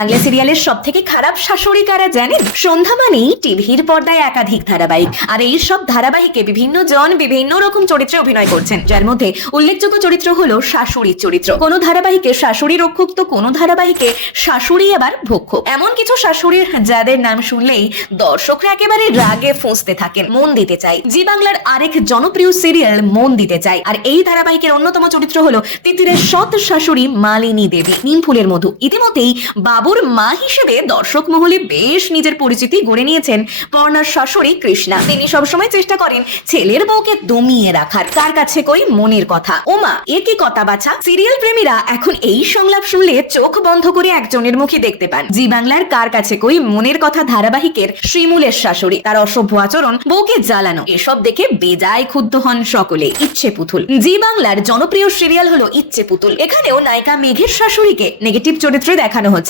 বাংলা সিরিয়ালের সব থেকে খারাপ শাশুড়ি কারা জানেন? সন্ধ্যা মানেই টিভির পর্দায় একাধিক ধারাবাহিক, আর এই সব ধারাবাহিকে বিভিন্ন জন বিভিন্ন রকম চরিত্রে অভিনয় করছেন, যার মধ্যে উল্লেখযোগ্য চরিত্র হলো শাশুড়ির চরিত্র। কোনো ধারাবাহিকে শাশুড়ি রক্ষক তো কোনো ধারাবাহিকে শাশুড়ি আবার ভক্ষক। এমন কিছু শাশুড়ির যাদের নাম শুনলেই দর্শকরা একেবারে রাগে ফুঁসতে থাকেন। মন দিতে চাই জি বাংলার আরেক জনপ্রিয় সিরিয়াল মন দিতে চাই, আর এই ধারাবাহিকের অন্যতম চরিত্র হলো তিতিরের সৎ শাশুড়ি মালিনী দেবী। নিমফুলের মধু ইতিমধ্যেই বাবুর মা হিসেবে দর্শক মহলে বেশ নিজের পরিচিতি গড়ে নিয়েছেন কর্ণার শাশুড়ি কৃষ্ণা। তিনি সবসময় চেষ্টা করেন ছেলের বউকে দমিয়ে রাখার। কার কাছে কই মনের কথা। ওমা এ কি কথা বাছা। সিরিয়াল প্রেমীরা এখন এই সংলাপ শুনলে চোখ বন্ধ করে একজনের মুখে দেখতে পান। জি বাংলার কার কাছে কই মনের কথা ধারাবাহিকের শ্রীমূলের শাশুড়ি। তার অসভ্য আচরণ, বউকে জ্বালানো, এসব দেখে বেজায় ক্ষুব্ধ হন সকলে। ইচ্ছে পুতুল জি বাংলার জনপ্রিয় সিরিয়াল হলো ইচ্ছে পুতুল। এখানেও নায়িকা মেঘের শাশুড়িকে নেগেটিভ চরিত্রে দেখানো হচ্ছে।